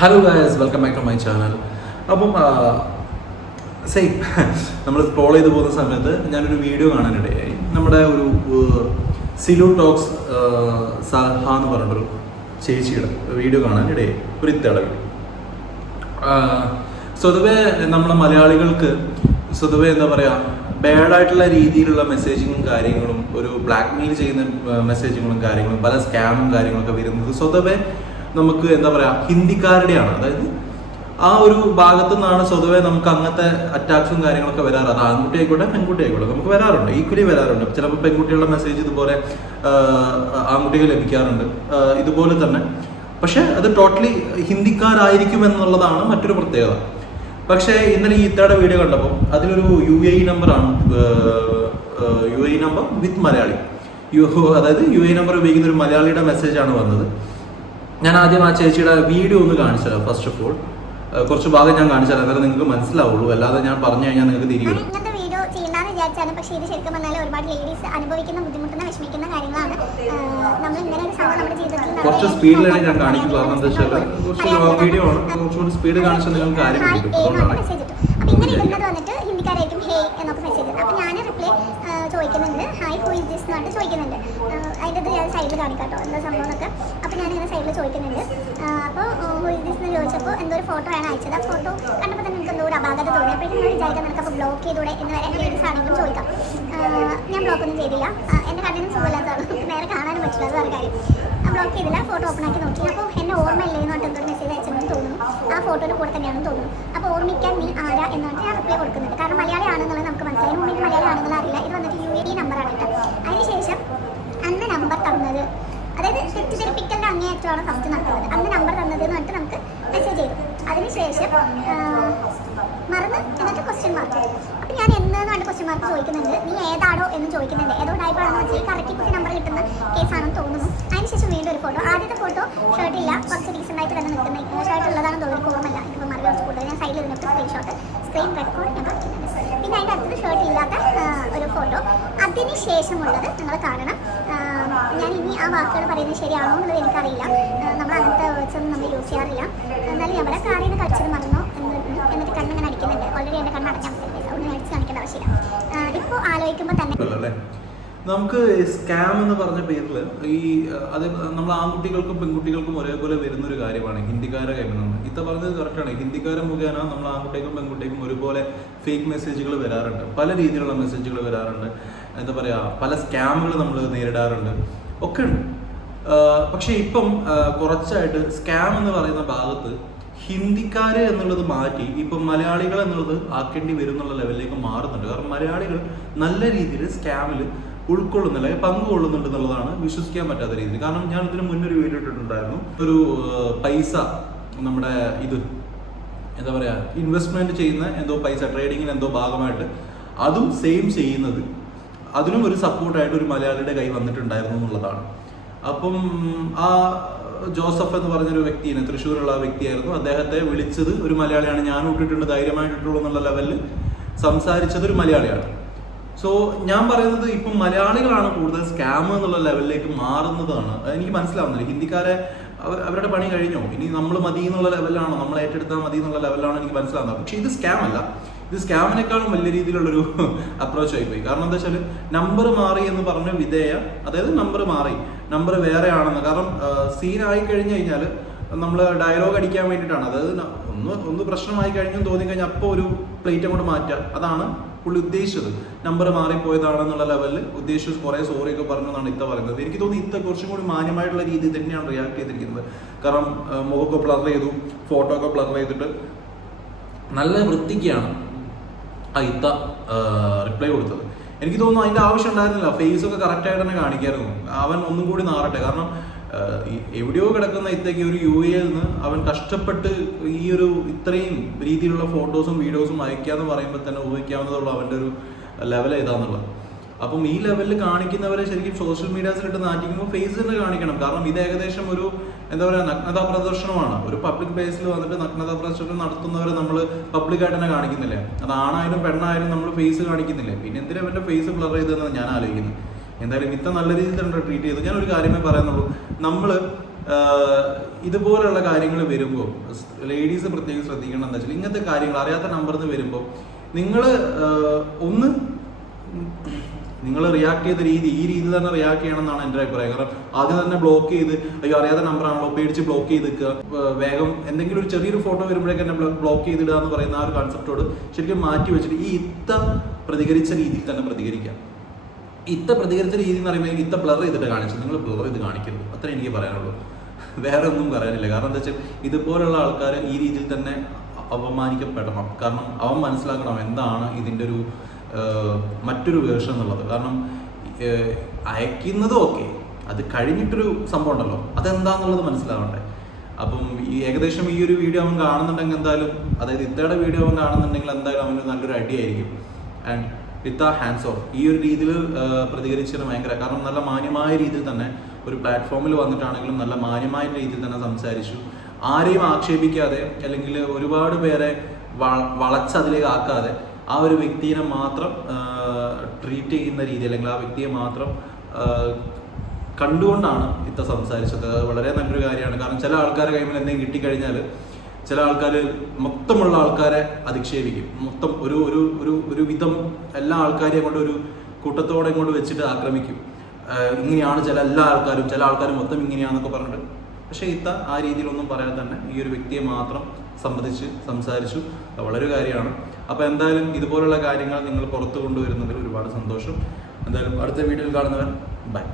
Hello guys welcome back to my channel അപ്പം same നമ്മൾ scroll ചെയ്ത് പോകുന്ന സമയത്ത് ഞാനൊരു വീഡിയോ കാണാനിടയായി. നമ്മുടെ ഒരു സിലു ടോക്സ് സഹ എന്ന് പറഞ്ഞിട്ടൊരു ചേച്ചിയുടെ വീഡിയോ കാണാനിടയായി. ഒരു ഇത്തയുടെ സ്വതവേ നമ്മളെ മലയാളികൾക്ക് സ്വതവേ എന്താ പറയുക ബാഡായിട്ടുള്ള രീതിയിലുള്ള മെസ്സേജിങ്ങും കാര്യങ്ങളും ഒരു ബ്ലാക്ക് മെയിൽ ചെയ്യുന്ന മെസ്സേജുകളും കാര്യങ്ങളും പല സ്കാമും കാര്യങ്ങളൊക്കെ വരുന്നത് സ്വതവേ നമുക്ക് എന്താ പറയുക ഹിന്ദിക്കാരുടെയാണ്. അതായത് ആ ഒരു ഭാഗത്തു നിന്നാണ് സ്വതവേ നമുക്ക് അങ്ങനത്തെ അറ്റാക്സും കാര്യങ്ങളൊക്കെ വരാറ്. അത് ആൺകുട്ടി ആയിക്കോട്ടെ പെൺകുട്ടി ആയിക്കോട്ടെ നമുക്ക് വരാറുണ്ട്. ഈക്വലി വരാറുണ്ട്. ചിലപ്പോൾ പെൺകുട്ടികളുടെ മെസ്സേജ് ഇതുപോലെ ആൺകുട്ടികൾ ലഭിക്കാറുണ്ട്. ഇതുപോലെ തന്നെ. പക്ഷെ അത് ടോട്ടലി ഹിന്ദിക്കാരായിരിക്കും എന്നുള്ളതാണ് മറ്റൊരു പ്രത്യേകത. പക്ഷേ ഇന്നലെ ഈ ഇത്തയുടെ വീഡിയോ കണ്ടപ്പോൾ അതിലൊരു യു എ നമ്പറാണ് U A number with Malayali. U അതായത് യു എ നമ്പർ ഉപയോഗിക്കുന്ന ഒരു മലയാളിയുടെ മെസ്സേജാണ് വന്നത്. ഞാൻ ആദ്യം ആ ചേച്ചിയുടെ വീഡിയോ ഒന്ന് കാണിച്ചു തരാം ഫസ്റ്റ് ഓഫ് ഓൾ കുറച്ച് ഭാഗം ഞാൻ കാണിച്ചു തരാം അന്നേരം നിങ്ങൾക്ക് മനസ്സിലാവുള്ളൂ. അല്ലാതെ ഞാൻ പറഞ്ഞു കഴിഞ്ഞാൽ നിങ്ങൾക്ക് തിരികെ പക്ഷേ ഇത് ശരിക്കും പറഞ്ഞാൽ ഒരുപാട് ലേഡീസ് അനുഭവിക്കുന്ന ബുദ്ധിമുട്ടുന്ന വിഷമിക്കുന്ന കാര്യങ്ങളാണ്. നമ്മൾ ഇങ്ങനെ ഒരു സംഭവം നമ്മുടെ ജീവിതത്തിൽ കുറച്ച് സ്പീഡിലാണ് ഞാൻ കാണിക്കുന്നത്. കാരണം എന്താ വെച്ചാൽ കുറച്ച് വീഡിയോ ആണ്. കുറച്ചുകൂടി സ്പീഡ് കാണിച്ചാൽ നിങ്ങൾക്ക് കാര്യം കിട്ടും. അതുകൊണ്ടാണ് ഇങ്ങനെ ഇരുന്നത് വന്നിട്ട് ഹിന്ദിക്കാരായിരിക്കും ഹേ എന്നൊക്കെ മെസ്സേജ് അപ്പോൾ ഞാൻ റിപ്ലൈ ചോദിക്കുന്നുണ്ട്. ഹായ് ഹൂ ഇസ് ദിസ് എന്നിട്ട് ചോദിക്കുന്നുണ്ട്. അതിന്റെ ഇത് ഞാൻ സൈഡിൽ കാണിക്കാട്ടോ എന്താ സംഭവം എന്നൊക്കെ അപ്പോൾ ഞാനിങ്ങനെ സൈഡിൽ ചോദിക്കുന്നുണ്ട്. അപ്പോൾ ഹൂ ഇസ് ദിസ് എന്ന് ചോദിച്ചപ്പോൾ എന്തോ ഒരു ഫോട്ടോ ആണ് അയച്ചത്. ആ ഫോട്ടോ കണ്ടപ്പോൾ തന്നെ എനിക്ക് എന്തോ ഒരു അപാകത തോന്നി. അപ്പോഴേക്കും ഞാൻ വിചാരിക്കാം നിനക്ക് അപ്പോൾ ബ്ലോക്ക് ചെയ്തൂടെ എന്ന് വരെ ലേഡീസ് ആണെങ്കിലും ചോദിക്കാം. ഞാൻ ബ്ലോക്ക് ഒന്നും ചെയ്തില്ല. എന്റെ കണ്ണിനും സുഖമില്ലാത്തതാണ് നേരെ കാണാനും പറ്റില്ല അത് വേറെ കാര്യം. ബ്ലോക്ക് ചെയ്തില്ല ഫോട്ടോ ഓപ്പൺ ആക്കി നോക്കി. അപ്പോൾ എന്നെ ഓർമ്മയില്ലേ എന്ന് പറഞ്ഞിട്ട് എന്തോ മെസ്സേജ് അയച്ചെന്ന് തോന്നുന്നു. ആ ഫോട്ടോയുടെ കൂടെ തന്നെയാണെന്ന് തോന്നുന്നു. അപ്പോൾ ഓർമ്മിക്കാൻ നീ ആരാ എന്ന് പറഞ്ഞിട്ട് ഞാൻ റിപ്ലൈ കൊടുക്കുന്നത് കാരണം മലയാളി ആണെന്നുള്ളത് നമുക്ക് മനസ്സിലായി. മുമ്പ് മലയാളി ആണെന്നുള്ള അറിയില്ല ഇത് വന്നിട്ട് യു എ നമ്പറാണ് കേട്ടോ അതിനുശേഷം അന്ന് നമ്പർ തന്നത് അതായത് തെറ്റിദ്ധരിപ്പിക്കലിന്റെ അങ്ങേയറ്റമാണ് ഫസ്റ്റ് നടത്തുന്നത് അന്ന് നമ്പർ തന്നത് പറഞ്ഞിട്ട് നമുക്ക് മെസ്സേജ് ചെയ്തു. അതിനുശേഷം മറന്ന് എന്നിട്ട് ക്വസ്റ്റ്യൻ മാർക്ക് അപ്പം ഞാൻ എന്ന് പറഞ്ഞിട്ട് ക്വസ്റ്റ്യൻ മാർക്ക് ചോദിക്കുന്നുണ്ട്. നീ ഏതാടോ എന്ന് ചോദിക്കുന്നുണ്ട്. ഏതോ ടൈപ്പാണെന്ന് വെച്ചാൽ കറക്റ്റ് കുത്തി നമ്പർ കിട്ടുന്ന കേസാണെന്ന് തോന്നുന്നു. അതിനുശേഷം വീണ്ടും ഒരു ഫോട്ടോ ആദ്യത്തെ ഫോട്ടോ ഷർട്ട് ഇല്ല. കുറച്ച് റീസെന്റ് ആയിട്ട് തന്നെ നിൽക്കുന്ന ഷർട്ട് ഉള്ളതാണെന്ന് തോന്നുന്നു. എനിക്ക് ഓർമ്മയില്ല. എനിക്കിപ്പോൾ മറി കൂടുതൽ. ഞാൻ സൈഡിൽ നിന്നിട്ട് സ്ക്രീൻഷോട്ട് സ്ക്രീൻ റെക്കോർഡ് ഞാൻ കാണിക്കുന്നുണ്ട് പിന്നെ അതിന്റെ അടുത്തത് ഷർട്ട് ഇല്ലാത്ത ഒരു ഫോട്ടോ അതിനുശേഷമുള്ളത് നിങ്ങൾ കാണണം. ഞാൻ ഇനി ആ വാക്കുകൾ പറയുന്നത് ശരിയാണോ എന്നുള്ളത് എനിക്കറിയില്ല. നമ്മൾ അങ്ങനത്തെ വേർഡ്സ് ഒന്നും നമ്മൾ യൂസ് ചെയ്യാറില്ല. എന്നാലും എവിടെ നിന്ന് കളിച്ചത് മറന്നോ എന്ന് എന്നിട്ട് കണ്ണിങ്ങനെ അടിക്കുന്നുണ്ട്. ഓൾറെഡി എന്റെ കണ്ണ് അടച്ചാൽ അതുകൊണ്ട് അടിച്ച് കാണിക്കേണ്ട ആവശ്യമില്ല. ഇപ്പോൾ ആലോചിക്കുമ്പോൾ തന്നെ നമുക്ക് സ്കാം എന്ന് പറഞ്ഞ പേരിൽ ഈ അത് നമ്മൾ ആൺകുട്ടികൾക്കും പെൺകുട്ടികൾക്കും ഒരേപോലെ വരുന്ന ഒരു കാര്യമാണ് ഹിന്ദിക്കാരെ കൈമാറുന്നത് ഇത്ത പറഞ്ഞത് കറക്റ്റാണ് ഹിന്ദിക്കാരെ മുഖേന നമ്മൾ ആൺകുട്ടികൾക്കും പെൺകുട്ടികൾക്കും ഒരുപോലെ ഫേക്ക് മെസ്സേജുകൾ വരാറുണ്ട്. പല രീതിയിലുള്ള മെസ്സേജുകൾ വരാറുണ്ട്. എന്താ പറയുക പല സ്കാമുകൾ നമ്മൾ നേരിടാറുണ്ട്. ഒക്കെ ഉണ്ട്. പക്ഷെ ഇപ്പം കുറച്ചായിട്ട് സ്കാം എന്ന് പറയുന്ന ഭാഗത്ത് ഹിന്ദിക്കാര് എന്നുള്ളത് മാറ്റി ഇപ്പം മലയാളികൾ എന്നുള്ളത് ആക്കേണ്ടി വരും എന്നുള്ള ലെവലിലേക്ക് മാറുന്നുണ്ട്. കാരണം മലയാളികൾ നല്ല രീതിയിൽ സ്കാമിൽ ഉൾക്കൊള്ളുന്നില്ല അല്ലെങ്കിൽ പങ്കുകൊള്ളുന്നുണ്ട് എന്നുള്ളതാണ് വിശ്വസിക്കാൻ പറ്റാത്ത രീതിയിൽ. കാരണം ഞാൻ ഇതിന് മുന്നൊരു വീഡിയോ ഇട്ടിട്ടുണ്ടായിരുന്നു. ഒരു പൈസ നമ്മുടെ ഇത് എന്താ പറയുക ഇൻവെസ്റ്റ്മെന്റ് ചെയ്യുന്ന എന്തോ പൈസ ട്രേഡിങ്ങിന് എന്തോ ഭാഗമായിട്ട് അതും സെയിം ചെയ്യുന്നത് അതിനും ഒരു സപ്പോർട്ടായിട്ട് ഒരു മലയാളിയുടെ കൈ വന്നിട്ടുണ്ടായിരുന്നു എന്നുള്ളതാണ്. അപ്പം ആ ജോസഫ് എന്ന് പറഞ്ഞൊരു വ്യക്തിനെ തൃശ്ശൂരുള്ള ആ വ്യക്തിയായിരുന്നു. അദ്ദേഹത്തെ വിളിച്ചത് ഒരു മലയാളിയാണ്. ഞാൻ ഇട്ടിട്ടുണ്ട് ധൈര്യമായിട്ടുള്ളൂ എന്നുള്ള ലെവലിൽ സംസാരിച്ചത് ഒരു മലയാളിയാണ്. സോ ഞാൻ പറയുന്നത് ഇപ്പം മലയാളികളാണ് കൂടുതൽ സ്കാം എന്നുള്ള ലെവലിലേക്ക് മാറുന്നതാണ്. എനിക്ക് മനസ്സിലാവുന്നില്ല. ഹിന്ദിക്കാരെ അവരുടെ പണി കഴിഞ്ഞോ? ഇനി നമ്മൾ മതി എന്നുള്ള ലെവലാണോ നമ്മൾ ഏറ്റെടുത്താൽ മതി എന്നുള്ള ലെവലാണോ എനിക്ക് മനസ്സിലാവുന്നത് പക്ഷേ ഇത് സ്കാം അല്ല. ഇത് സ്കാമിനേക്കാളും വലിയ രീതിയിലുള്ളൊരു അപ്രോച്ച് ആയിപ്പോയി. കാരണം എന്താ വെച്ചാൽ നമ്പർ മാറി എന്ന് പറഞ്ഞ വിധേയ അതായത് നമ്പർ മാറി. നമ്പർ വേറെ ആണെന്ന് കാരണം സീൻ ആയി കഴിഞ്ഞു കഴിഞ്ഞാൽ നമ്മൾ ഡയലോഗ് അടിക്കാൻ വേണ്ടിയിട്ടാണ്. അതായത് ഒന്ന് ഒന്ന് പ്രശ്നമായി കഴിഞ്ഞു തോന്നി കഴിഞ്ഞാൽ അപ്പോൾ ഒരു പ്ലേറ്റ് അങ്ങോട്ട് മാറ്റുക അതാണ് പുള്ളി ഉദ്ദേശിച്ചത്. നമ്പർ മാറിപ്പോയതാണെന്നുള്ള ലെവലിൽ ഉദ്ദേശിച്ച് കുറേ സോറി ഒക്കെ പറഞ്ഞതാണ് ഇത്ത പറയുന്നത്. എനിക്ക് തോന്നുന്നു ഇത്ത കുറച്ചും കൂടി മാന്യമായിട്ടുള്ള രീതിയിൽ തന്നെയാണ് റിയാക്ട് ചെയ്തിരിക്കുന്നത്. കാരണം മുഖമൊക്കെ ബ്ലർ ചെയ്തു ഫോട്ടോ ഒക്കെ ബ്ലർ ചെയ്തിട്ട് നല്ല വൃത്തിക്കാണ്. ആ ഇത്ത റിപ്ലൈ കൊടുത്തത്. എനിക്ക് തോന്നുന്നു അതിന്റെ ആവശ്യം ഉണ്ടായിരുന്നില്ല. ഫേസ് ഒക്കെ കറക്റ്റ് ആയിട്ട് തന്നെ കാണിക്കായിരുന്നു. അവൻ ഒന്നും കൂടി നാറട്ടെ. കാരണം എവിടെയോ കിടക്കുന്ന ഇത്തേക്ക് ഒരു യു എയിൽ നിന്ന് അവൻ കഷ്ടപ്പെട്ട് ഈ ഒരു ഇത്രയും രീതിയിലുള്ള ഫോട്ടോസും വീഡിയോസും അയക്കുക അയക്കാന്ന് പറയുമ്പോൾ തന്നെ ഊഹിക്കാവുന്നതുള്ള അവന്റെ ഒരു ലെവൽ ഏതാന്നുള്ളത്. അപ്പം ഈ ലെവലിൽ കാണിക്കുന്നവരെ ശരിക്കും സോഷ്യൽ മീഡിയാസിലിട്ട് നാറ്റിക്കുമ്പോൾ ഫേസ് തന്നെ കാണിക്കണം. കാരണം ഇത് ഏകദേശം ഒരു എന്താ പറയുക നഗ്നതാ പ്രദർശനമാണ്. ഒരു പബ്ലിക് ബേസിൽ വന്നിട്ട് നഗ്നതാ പ്രദർശനം നടത്തുന്നവരെ നമ്മൾ പബ്ലിക്കായിട്ട് തന്നെ കാണിക്കുന്നില്ലേ. അത് ആണായാലും പെണ്ണായാലും നമ്മൾ ഫേസ് കാണിക്കുന്നില്ല. പിന്നെ എന്തിനാ അവന്റെ ഫേസ് ബ്ലർ ചെയ്തതെന്ന് ഞാൻ ആലോചിക്കുന്നു എന്തായാലും ഇത്ര നല്ല രീതിയിൽ തന്നെ ട്രീറ്റ് ചെയ്തു. ഞാൻ ഒരു കാര്യമേ പറയുന്നുള്ളൂ. നമ്മൾ ഇതുപോലെയുള്ള കാര്യങ്ങൾ വരുമ്പോൾ ലേഡീസ് പ്രത്യേകം ശ്രദ്ധിക്കണം എന്താ വെച്ചാൽ ഇങ്ങനത്തെ കാര്യങ്ങൾ അറിയാത്ത നമ്പറിൽ നിന്ന് വരുമ്പോൾ നിങ്ങൾ ഒന്ന് നിങ്ങൾ റിയാക്ട് ചെയ്ത രീതി ഈ രീതി തന്നെ റിയാക്ട് ചെയ്യണം എന്നാണ് എന്റെ അഭിപ്രായം. കാരണം ആദ്യം തന്നെ ബ്ലോക്ക് ചെയ്ത് അയ്യോ അറിയാത്ത നമ്പറാണല്ലോ പേടിച്ച് ബ്ലോക്ക് ചെയ്ത് വേഗം എന്തെങ്കിലും ഒരു ചെറിയൊരു ഫോട്ടോ വരുമ്പോഴേക്ക് എന്നെ ബ്ലോക്ക് ചെയ്തിടുക എന്ന് പറയുന്ന ആ ഒരു കൺസെപ്റ്റോട് ശരിക്കും മാറ്റി വെച്ചിട്ട് ഈ ഇത്ത പ്രതികരിച്ച രീതിയിൽ തന്നെ പ്രതികരിക്കാം ഇത്ത പ്രതികരിച്ച രീതി എന്ന് പറയുമ്പോൾ ഇത്ത ബ്ലർ ചെയ്തിട്ട് കാണിച്ചു നിങ്ങൾ ബ്ലർ ചെയ്ത് കാണിക്കരുത്. അത്രേ എനിക്ക് പറയാനുള്ളൂ. വേറെ ഒന്നും പറയാനില്ല. കാരണം എന്താ വെച്ചാൽ ഇതുപോലുള്ള ആൾക്കാർ ഈ രീതിയിൽ തന്നെ അപമാനിക്കപ്പെടണം. കാരണം അവൻ മനസ്സിലാക്കണം എന്താണ് ഇതിന്റെ ഒരു മറ്റൊരു വേർഷൻ എന്നുള്ളത്. കാരണം അയക്കുന്നത് ഓക്കെ. അത് കഴിഞ്ഞിട്ടൊരു സംഭവം ഉണ്ടല്ലോ. അതെന്താന്നുള്ളത് മനസ്സിലാവണ്ടേ. അപ്പം ഈ ഏകദേശം ഈ ഒരു വീഡിയോ അവൻ കാണുന്നുണ്ടെങ്കിൽ എന്തായാലും അതായത് ഇത്തയുടെ വീഡിയോ അവൻ കാണുന്നുണ്ടെങ്കിൽ എന്തായാലും അവന് നല്ലൊരു ഐഡിയ ആയിരിക്കും ആൻഡ് വിത്ത് ആ ഹാൻഡ്സ് ഓഫ് ഈ ഒരു രീതിയിൽ പ്രതികരിച്ചത് ഭയങ്കര. കാരണം നല്ല മാന്യമായ രീതിയിൽ തന്നെ ഒരു പ്ലാറ്റ്ഫോമിൽ വന്നിട്ടാണെങ്കിലും നല്ല മാന്യമായ രീതിയിൽ തന്നെ സംസാരിച്ചു. ആരെയും ആക്ഷേപിക്കാതെ അല്ലെങ്കിൽ ഒരുപാട് പേരെ വള- വളച്ചതിലേക്ക് ആക്കാതെ ആ ഒരു വ്യക്തിയെ മാത്രം ട്രീറ്റ് ചെയ്യുന്ന രീതി അല്ലെങ്കിൽ ആ വ്യക്തിയെ മാത്രം കണ്ടുകൊണ്ടാണ് ഇത്ത സംസാരിച്ചത്. അത് വളരെ നല്ലൊരു കാര്യമാണ്. കാരണം ചില ആൾക്കാരെ കൈമിൽ എന്തെങ്കിലും കിട്ടിക്കഴിഞ്ഞാൽ ചില ആൾക്കാർ മൊത്തമുള്ള ആൾക്കാരെ അധിക്ഷേപിക്കും. മൊത്തം ഒരു ഒരു ഒരു ഒരു വിധം എല്ലാ ആൾക്കാരെയും കൊണ്ട് ഒരു കൂട്ടത്തോടെ കൊണ്ട് വെച്ചിട്ട് ആക്രമിക്കും. ഇങ്ങനെയാണ് ചില എല്ലാ ആൾക്കാരും ചില ആൾക്കാർ മൊത്തം ഇങ്ങനെയാണെന്നൊക്കെ പറഞ്ഞിട്ട്. പക്ഷേ ഇത്ത ആ രീതിയിലൊന്നും പറയാതെ തന്നെ ഈ ഒരു വ്യക്തിയെ മാത്രം സംബന്ധിച്ച് സംസാരിച്ചു. വളരെ കാര്യമാണ്. അപ്പോൾ എന്തായാലും ഇതുപോലുള്ള കാര്യങ്ങൾ നിങ്ങൾ പുറത്തു കൊണ്ടുവരുന്നതിൽ ഒരുപാട് സന്തോഷം. എന്തായാലും അടുത്ത വീഡിയോയിൽ കാണുന്നവർ ബൈ